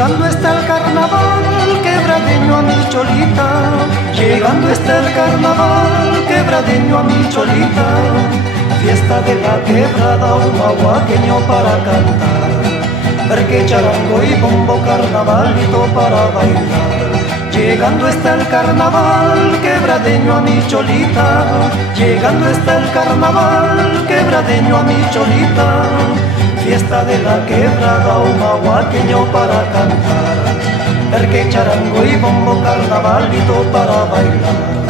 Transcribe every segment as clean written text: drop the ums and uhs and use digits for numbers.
Llegando está el carnaval quebradeño a mi cholita, llegando está el carnaval quebradeño a mi cholita, fiesta de la quebrada, un mahuaqueño para cantar, perque charango y bombo, carnavalito para bailar. Llegando está el carnaval quebradeño a mi cholita, llegando está el carnaval quebradeño a mi cholita, fiesta de la quebrada, un mahuaqueño para cantar, perque charango y bombo, carnavalito para bailar.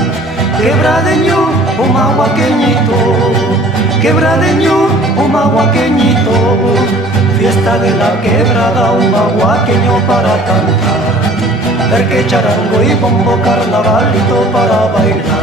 Quebradeño, un mahuaqueñito, quebradeño, un mahuaqueñito, fiesta de la quebrada, un mahuaqueño para cantar, perque charango y bombo, carnavalito para bailar.